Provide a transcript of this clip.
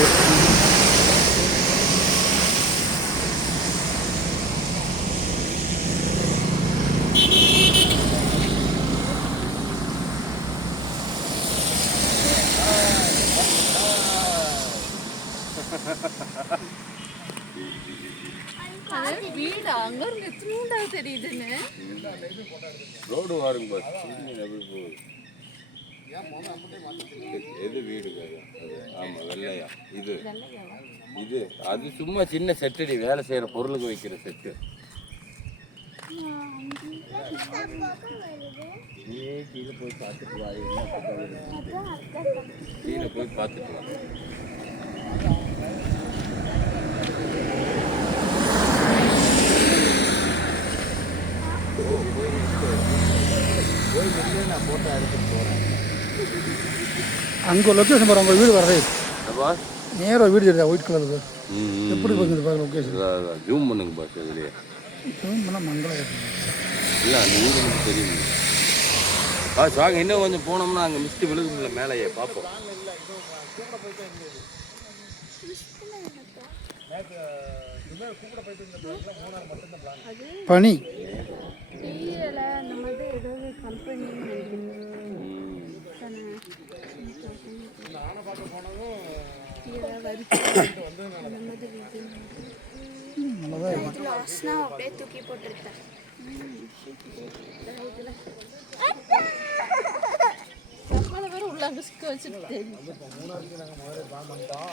இருக்குது. வீடு அங்க இருந்து எத்தனை தெரியுதுன்னு ரோடு வாருங்க எது வீடு ஆமா வெள்ளையா இது இது அது சும்மா சின்ன செட்டடி வேலை செய்யற பொருளுக்கு வைக்கிற செட்டு. கீழே போய் பார்த்துட்டு வா, கீழே போய் பார்த்துட்டு வா. நான் போட்டோ எடுத்துட்டு போறேன். அங்கே லொக்கேஷன் பாரு, உங்கள் வீடு வரதே நேராக வீடு தெரியுதா ஒயிட் கலர் சார். எப்படி பார்க்குறது பாருங்க லொக்கேஷன். ஜூம் பண்ணுங்க பாஸ். இதுலேயே ஜூம் பண்ணால் மங்களம் இல்லை அந்த வீடு எனக்கு தெரியும் பாஸ். வாங்க இன்னும் கொஞ்சம் போனோம்னா அங்கே மிஸ்ட்டு விழுகும்ல மேலேயே பார்ப்போம். பனி அப்படியே தூக்கி போட்டுருக்கேன். உள்ள வச்சுட்டு